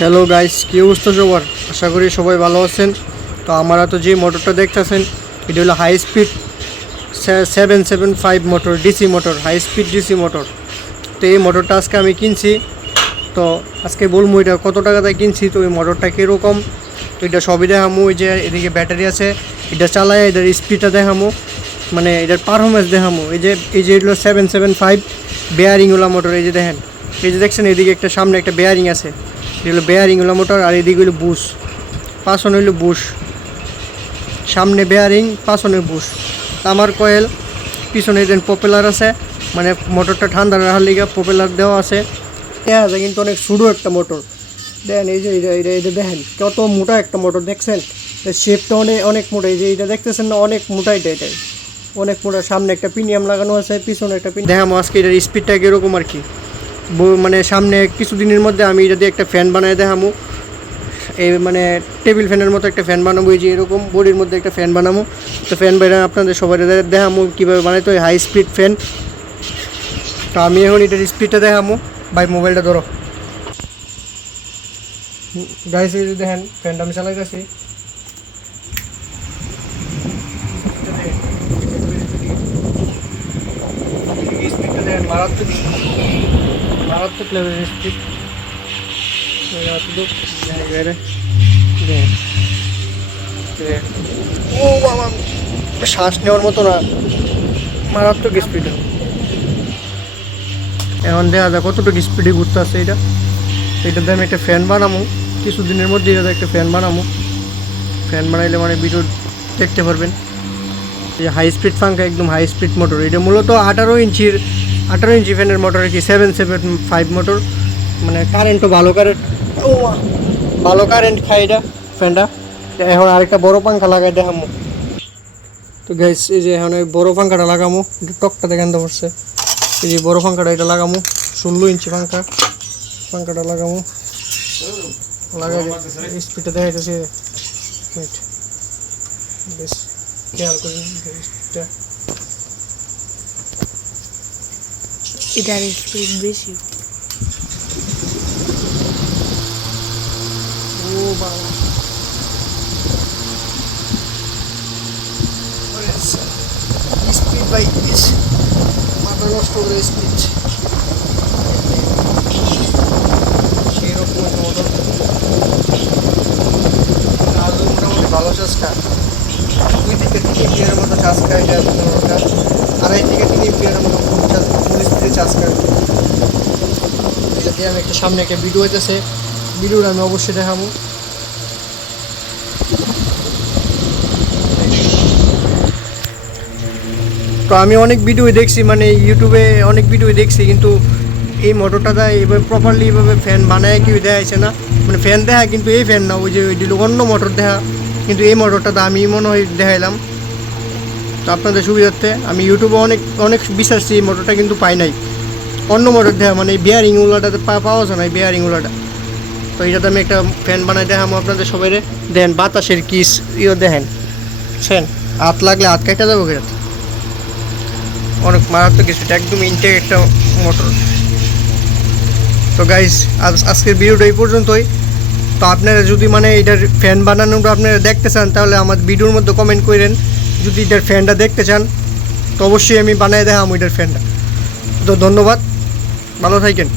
Hello guys কি অবস্থা সবার? আশা করি সবাই ভালো আছেন। তো আমরা তো যে মোটরটা দেখতেছেন, এটা হলো high speed seven seven five motor DC motor high speed DC motor তো এই মোটরটা আজকে আমি কিনছি। তো আজকে বলব এটা কত টাকাতে কিনছি, তো এই মোটরটা কীরকম? তো এটা সবই দেখামো ওই যে এদিকে ব্যাটারি আছে, এটা চালায় এটার স্পিডটা দেখামো। মানে এটার পারফরমেন্স দেখামো। এই যে এই যে এগুলো সেভেন সেভেন ফাইভ বেয়ারিংওয়ালা মোটর এই যে দেখেন। এই যে দেখছেন, এদিকে একটা সামনে একটা বেয়ারিং আছে। এগুলো বেয়ারিংওয়ালা মোটর, আর এদিকে হলো বুশ পাশন হইল বুশ সামনে বেয়ারিং পাশনে বুশ তামার কয়েল পিছনে দেন পপুলার আছে মানে মোটরটা ঠান্ডা রাখার লিগে পপুলার দেওয়া আছে। দেখা যায় কিন্তু অনেক ছোটো একটা মোটর। দেন এই যে এটা এটা এটা দেখেন, কত মোটা একটা মোটর দেখছেন? শেপটা অনেক অনেক মোটা। এই যে এটা দেখতেছেন না, অনেক মোটা এটা এটাই অনেক মোটা। সামনে একটা প্রিমিয়াম লাগানো আছে, পিছনে একটা দেখামো আজকে এটার স্পিডটা কীরকম আর কি। মানে সামনে কিছুদিনের মধ্যে আমি দিয়ে একটা ফ্যান বানায় দেখামো, এই মানে টেবিল ফ্যানের মতো একটা ফ্যান বানাবো, এই যে এরকম বডির মধ্যে একটা ফ্যান বানাবো তো ফ্যান বাইরে আপনাদের সবাই দেখামো, কীভাবে বানাইতে হয় হাই স্পিড ফ্যান তো আমি এখন এটার স্পিডটা দেখামো। বাই মোবাইলটা ধরো। গাইস এই যে দেখেন ফ্যানটা আমি স্পিডটা দেখেন মারাত্মক মারাত্মক জায়গায় দেখেন দেখেন। ও বাবা শ্বাস নেওয়ার মতো না মারাত্মক স্পিড এখন দেখা যায় কতটুকু স্পিডে ঘুরতে আসছে এটা। এটাতে আমি একটা ফ্যান বানাবো কিছুদিনের মধ্যে এটাতে একটা ফ্যান বানাবো ফ্যান বানাইলে মানে ভিডিও দেখতে পারবেন। এই হাই স্পিড ফাঙ্কা একদম হাই স্পিড মোটর এটা মূলত আঠারো ইঞ্চির আঠারো ইঞ্চি ফ্যানের মোটর আর কি সেভেন সেভেন ফাইভ মোটর মানে কারেন্টও ভালো কারেন্ট ভালো কারেন্ট খায় এটা ফ্যানটা এখন আরেকটা বড় পাঙ্খা লাগাই দেখামো। তো গ্যাস এই যে এখন ওই বড় পাঙ্খাটা লাগামো টকটা দেখান তো পড়ছে এই যে বড় পাঙ্খাটা এটা লাগামো, ষোলো ইঞ্চি পাঙ্খা পাঙ্খাটা লাগামো। লাগাই স্পিডটা দেখা যাচ্ছে বেশ, খেয়াল করি স্পিডটা এটার স্পিড বেশি। ও বাবা। স্পিড বাই মাথা নষ্ট করে স্পিড ভালো চাষ খায় দুই থেকে তিন এমপিয়ারের মতো চাষ খায় আড়াই থেকে তিন এমপিয়ারের মতো এটা দিয়ে আমি একটা সামনে একটা ভিডিও হইতেছে। ভিডিওটা আমি অবশ্যই দেখাবো। তো আমি অনেক ভিডিও দেখছি মানে ইউটিউবে অনেক ভিডিও দেখছি, কিন্তু এই মোটরটা দেয় এইভাবে প্রপারলি এইভাবে ফ্যান বানায় কেউ দেখাইছে না। মানে ফ্যান দেখা কিন্তু এই ফ্যান না, ওই যে ওই অন্য মোটর দেখা কিন্তু এই মোটরটা আমি মনে হয় দেখাইলাম। তো আপনাদের সুবিধার্থে আমি ইউটিউবে অনেক অনেক বিশ্বাসছি এই মোটরটা কিন্তু পাই নাই। অন্য মোটর দেখা মানে এই বিয়ারিং উলাটাতে পা পাওয়া যায় না, এই বিয়ারিং উলাটা তো এইটাতে আমি একটা ফ্যান বানাই দেখাবো আপনাদের সবাই দেন বাতাসের কিস ইয়ে দেখেন বুঝছেন হাত লাগলে হাত কেটে যাব কেটে অনেক মারাত্মক কিছু একদম ইনটেক একটা মোটর তো গাইস আজ আজকের ভিডিওটা এই পর্যন্তই। তো আপনারা যদি মানে এটার ফ্যান বানানোটা আপনারা দেখতে চান, তাহলে আমার ভিডিওর মধ্যে কমেন্ট করেন যদি এটার ফ্যানটা দেখতে চান, তো অবশ্যই আমি বানিয়ে দেখাম ওইটার ফ্যানটা তো ধন্যবাদ, ভালো থাকেন।